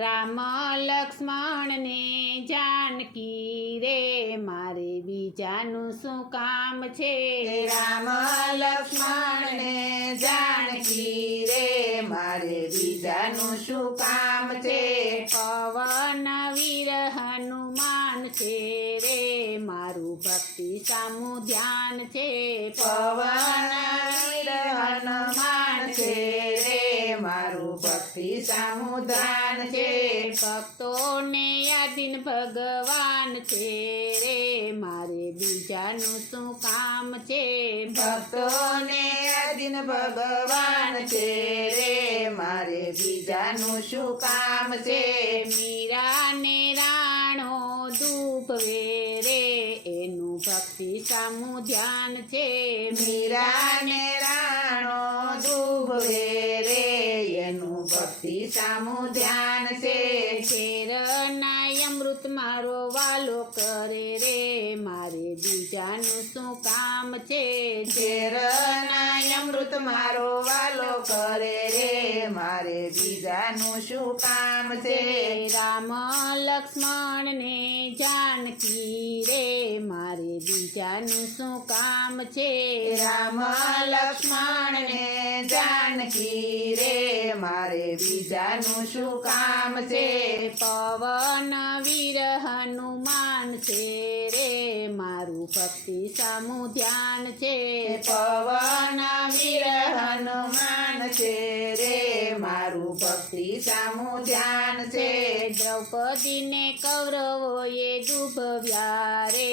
રામ લક્ષ્મણ ને જાનકી રે મારે બીજાનું શું કામ છે રામ લક્ષ્મણ ને જાનકી રે મારે બીજાનું શું કામ છે પવન વીર હનુમાન છે રે મારું ભક્તિ સામું ધ્યાન છે પવન વીર હનુમાન છે રે મારું ભક્તિ સામું ધ્યાન છે ભક્તોને યાદીન ભગવાન છે રે મારે બીજાનું શું કામ છે ભક્તોને આધીન ભગવાન છે રે મારે બીજાનું શું કામ છે મીરાને રાણો દુભવે રે એનું ભક્તિ સામું ધ્યાન છે મીરાને રાણો દુભવે રે એનું ભક્તિ સામું ધ્યાન છે શેરના અમૃત મારો વાલો કરે રે મારે બીજાનું શું કામ છે ઝેરના અમૃત મારો વાલો કરે રે મારે બીજાનું શું કામ છે રામ લક્ષ્મણ ને જાનકી રે મારે બીજાનું શું કામ છે રામ લક્ષ્મણ ને જાનકી રે મારે બીજાનું શું કામ છે પવન વીર હનુમાન છે રે મારું ભક્તિ સામું ધ્યાન છે પવન વીર હનુમાન છે રે મારું ભક્તિ સામું ધ્યાન છે દ્રૌપદીને કૌરવોએ દુભવ્યા રે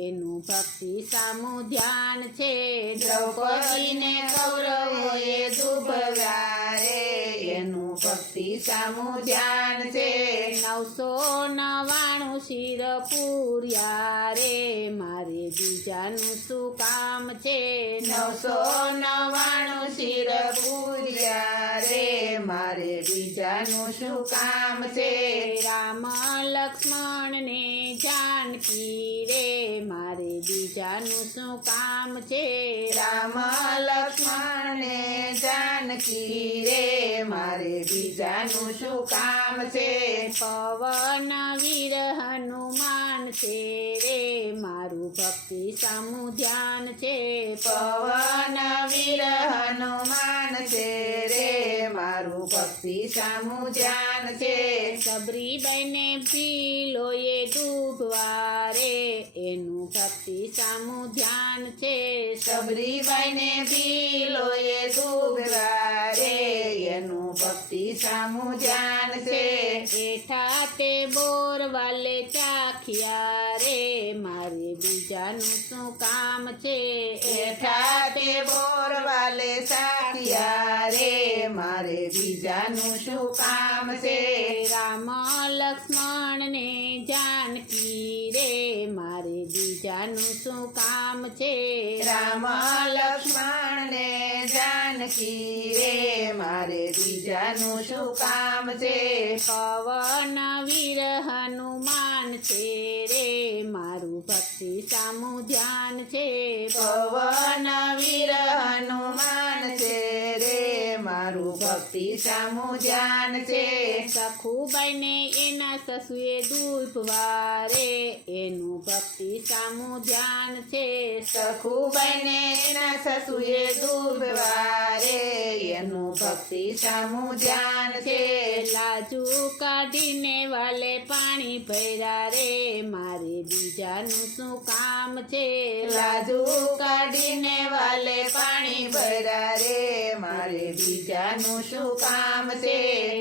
એનું ભક્તિ સામું ધ્યાન છે દ્રૌપદીને કૌરવોએ દુભવ્યા રે એનું ભક્તિ સામું ધ્યાન છે 999 શિર પૂર્યા રે મારે બીજાનું શું કામ છે 999 શિર પૂર્યા રે મારે બીજાનું શું કામ છે રામ લક્ષ્મણ ને જાનકી રે મારે બીજાનું શું કામ છે રામ લક્ષ્મણ ને જાનકી રે મારે બીજાનું શું કામ છે પવન વીર હનુમાન છે રે મારું ભક્તિ સામું ધ્યાન છે પવન વીર હનુમાન છે રે મારું ભક્તિ સામું ધ્યાન છે સબરીબાઈને ભીલોએ ડૂબવા રે એનું ભક્તિ સામું ધ્યાન છે સબરીબાઈને ભીલોએ ડૂબવા રે એનું ભક્તિ સામું ધ્યાન છે એઠા તે બોર વાલે ચાખ્યા રે મારે બીજાનું શું કામ છે એઠા તે બોર વાલે સાખિયા રે મારે બીજાનું શું કામ છે રામ લક્ષ્મણ ને જાનકી રે મારે બીજાનું શું કામ છે રામ લક્ષ્મણ ને જાનકી રે મારે બીજાનું શું કામ છે પવન વીર હનુમાન છે રે મારું ભક્તિ સામું ધ્યાન છે પવન વીર હનુમાન છે રે મારું ભક્તિ સામું ધ્યાન છે સખુબાઈને એના સસુએ દુભવા રે એનું ભક્તિ સામું ધ્યાન છે સખુબાઈને એના સસુએ ડૂબવા રે એનું ભક્તિ સામું ધ્યાન છે લાજુ કાઢીને વાલે પાણી ભર્યા રે મારે બીજાનું શું કામ છે લાજુ કાઢીને વાલે પાણી ભર્યા રે મારે બીજાનું શું કામ છે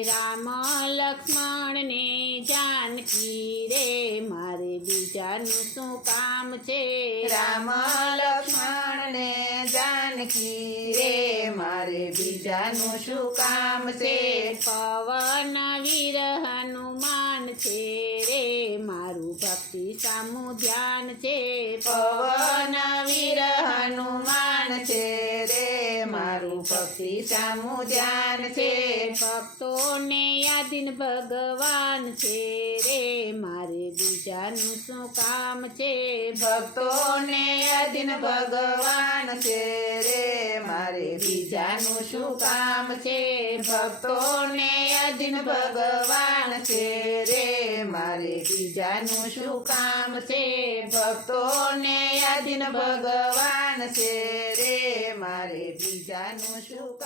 રામ લક્ષ્મણ ને જાનકી રે મારે બીજાનું શું કામ છે રામ લક્ષ્મણ ને જાનકી રે મારે બીજાનું શું કામ છે પવન વીર હનુમાન છે રે મારું ભક્તિ સામું ધ્યાન છે પવન વીર હનુમાન છે રે મારું ભક્તિ સામું ધ્યાન છે ભક્તોને યાદીન ભગવાન છે રે મારે બીજા બીજાનું શું કામ છે ભક્તોને અધીન ભગવાન છે રે મારે બીજાનું શું કામ છે ભક્તોને અધીન ભગવાન છે રે મારે બીજાનું શું કામ છે ભક્તોને અધીન ભગવાન છે રે મારે બીજાનું શું કામ